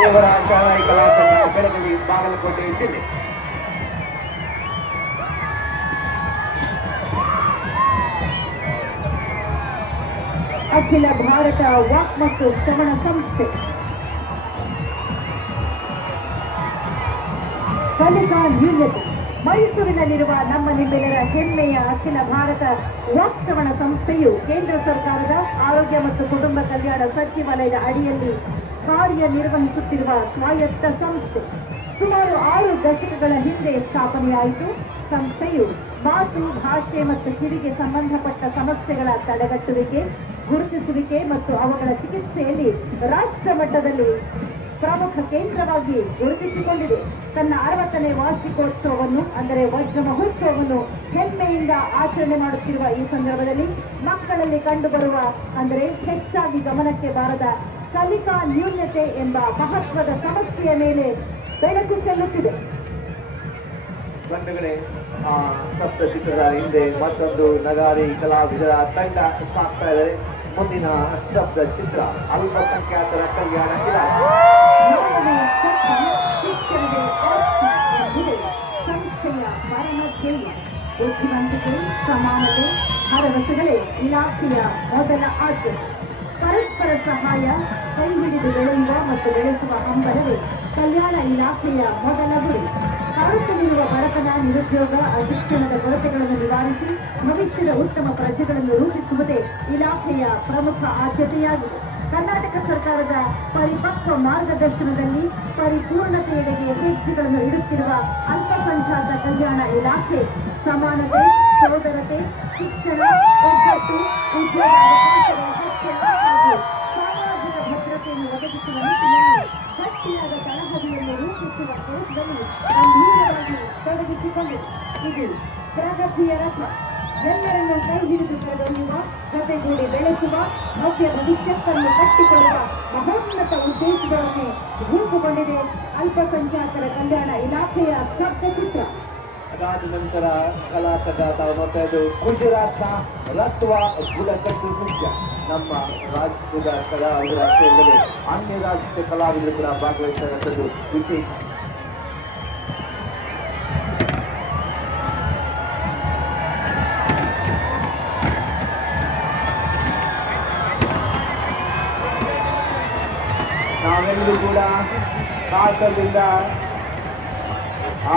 ದೇವರ ಶರಣಾಯಿ ಕಲಾ ಸಂಘ ಬೆಳಗಲಿ ಬಾಗಲಕೋಟೆ ಜಿಲ್ಲೆ. ಅಖಿಲ ಭಾರತ ವಾಕ್ ಮತ್ತು ಶ್ರವಣ ಸಂಸ್ಥೆ ಕಲಿಕಾ ನ್ಯೂನತೆ ಮೈಸೂರಿನಲ್ಲಿರುವ ನಮ್ಮ ನಿಮ್ಮೆಲ್ಲರ ಹೆಮ್ಮೆಯ ಅಖಿಲ ಭಾರತ ವಾಕ್ ಶ್ರವಣ ಸಂಸ್ಥೆಯು ಕೇಂದ್ರ ಸರ್ಕಾರದ ಆರೋಗ್ಯ ಮತ್ತು ಕುಟುಂಬ ಕಲ್ಯಾಣ ಸಚಿವಾಲಯದ ಅಡಿಯಲ್ಲಿ ಕಾರ್ಯನಿರ್ವಹಿಸುತ್ತಿರುವ ಸ್ವಾಯತ್ತ ಸಂಸ್ಥೆ. ಸುಮಾರು 6 ದಶಕಗಳ ಹಿಂದೆ ಸ್ಥಾಪನೆಯಾಯಿತು. ಸಂಸ್ಥೆಯು ಮಾತು, ಭಾಷೆ ಮತ್ತು ಕಿವಿಗೆ ಸಂಬಂಧಪಟ್ಟ ಸಮಸ್ಯೆಗಳ ತಡೆಗಟ್ಟುವಿಕೆ, ಗುರುತಿಸುವಿಕೆ ಮತ್ತು ಅವುಗಳ ಚಿಕಿತ್ಸೆಯಲ್ಲಿ ರಾಷ್ಟ್ರ ಮಟ್ಟದಲ್ಲಿ ಪ್ರಮುಖ ಕೇಂದ್ರವಾಗಿ ಗುರುತಿಸಿಕೊಂಡಿದೆ. ತನ್ನ 60ನೇ ವಾರ್ಷಿಕೋತ್ಸವವನ್ನು ಅಂದರೆ ವಜ್ರ ಮಹೋತ್ಸವವನ್ನು ಹೆಮ್ಮೆಯಿಂದ ಆಚರಣೆ ಮಾಡುತ್ತಿರುವ ಈ ಸಂದರ್ಭದಲ್ಲಿ ಮಕ್ಕಳಲ್ಲಿ ಕಂಡುಬರುವ ಅಂದರೆ ಹೆಚ್ಚಾಗಿ ಗಮನಕ್ಕೆ ಬಾರದ ಕಲಿಕಾ ನ್ಯೂನ್ಯತೆ ಎಂಬ ಮಹತ್ವದ ಸಮಸ್ಯೆಯ ಮೇಲೆ ಬೆಳಕು ಚೆಲ್ಲುತ್ತಿದೆ. ಬಂಧುಗಳೇ, ಸಪ್ತಚಿತ್ರದ ಹಿಂದೆ ಮತ್ತೊಂದು ನಗಾರಿ ಕಲಾವಿದರ ತಂಡ ಸಾಕ್ತಾ ಇದ್ದಾರೆ. ಮುಂದಿನ ಶಬ್ದ ಚಿತ್ರ ಅಲ್ಪಸಂಖ್ಯಾತರ ಕಲ್ಯಾಣ ಇಲಾಖೆ. ಸಂಸ್ಥೆಯ ಪರಮಧ್ಯೇಯ ಬುದ್ಧಿವಂತಿಕೆ, ಸಮಾನತೆ, ಭರವಸೆಗಳೇ ಇಲಾಖೆಯ ಮೊದಲ ಆದ್ಯತೆ. ಪರಸ್ಪರ ಸಹಾಯ, ಕೈ ಹಿಡಿದು ಬೆಳೆಯುವ ಮತ್ತು ಬೆಳೆಸುವ ಹಂಬಲವೇ ಕಲ್ಯಾಣ ಇಲಾಖೆಯ ಮೊದಲ ಗುರಿ. ಭಾರತದಲ್ಲಿರುವ ಬಡತನ, ನಿರುದ್ಯೋಗ, ಅಶಿಕ್ಷಣದ ಕೊರತೆಗಳನ್ನು ನಿವಾರಿಸಿ ಭವಿಷ್ಯದ ಉತ್ತಮ ಪ್ರಜೆಗಳನ್ನು ರೂಪಿಸುವುದೇ ಇಲಾಖೆಯ ಪ್ರಮುಖ ಆದ್ಯತೆಯಾಗಿದೆ. ಕರ್ನಾಟಕ ಸರ್ಕಾರದ ಪರಿಪಕ್ವ ಮಾರ್ಗದರ್ಶನದಲ್ಲಿ ಪರಿಪೂರ್ಣತೆಯೆಡೆಗೆ ಹೆಜ್ಜೆಗಳನ್ನು ಇಡುತ್ತಿರುವ ಅಲ್ಪಸಂಖ್ಯಾತ ಕಲ್ಯಾಣ ಇಲಾಖೆ ಸಮಾನತೆ, ಸೋದರತೆ, ಶಿಕ್ಷಣ, ಒಗ್ಗಟ್ಟು, ಉದ್ಯೋಗ ಅವಕಾಶಗಳ ಹೆಚ್ಚಳ ಹಾಗೂ ಸಾಮಾಜಿಕ ಭದ್ರತೆಯನ್ನು ಒದಗಿಸುವ ನಿಟ್ಟಿನಲ್ಲಿ ಗಟ್ಟಿಯಾದ ತಳಹದಿಯನ್ನು ರೂಪಿಸುವ ಕೆಲಸದಲ್ಲಿ ಗಂಭೀರವಾಗಿ ತೊಡಗಿಸಿಕೊಂಡಿದೆ. ಇದು ಪ್ರಗತಿಯ ರಥ. ಎಲ್ಲರನ್ನೂ ಕೈ ಹಿಡಿದು ಕೊಂಡೊಯ್ಯುವ, ಜೊತೆಗೂಡಿ ಬೆಳೆಸುವ, ಭವ್ಯ ಭವಿಷ್ಯಕ್ಕನ್ನು ಕಟ್ಟಿಕೊಳ್ಳುವ ಮಹೋನ್ನತ ಉದ್ದೇಶಗಳನ್ನೇ ರೂಪುಗೊಂಡಿದೆ ಅಲ್ಪಸಂಖ್ಯಾತರ ಕಲ್ಯಾಣ ಇಲಾಖೆಯ ಸ್ತಬ್ಧಚಿತ್ರ. ಅದಾದ ನಂತರ ಕಲಾ ತಂಡ ತಾವು ನೋಡ್ತಾ ಇದ್ದು ಗುಜರಾತ್ನ ರತ್ವಾ ಬುಡಕಟ್ಟು ನೃತ್ಯ. ನಮ್ಮ ರಾಜ್ಯದ ಕಲಾವಿದರ ಅಷ್ಟೇ ಅನ್ಯ ರಾಜ್ಯದ ಕಲಾವಿದರು ಕೂಡ ಭಾಗವಹಿಸಿರುವಂಥದ್ದು ವಿಶೇಷ. ನಾವೆಲ್ಲರೂ ಕೂಡ ಕಾತರದಿಂದ ಆ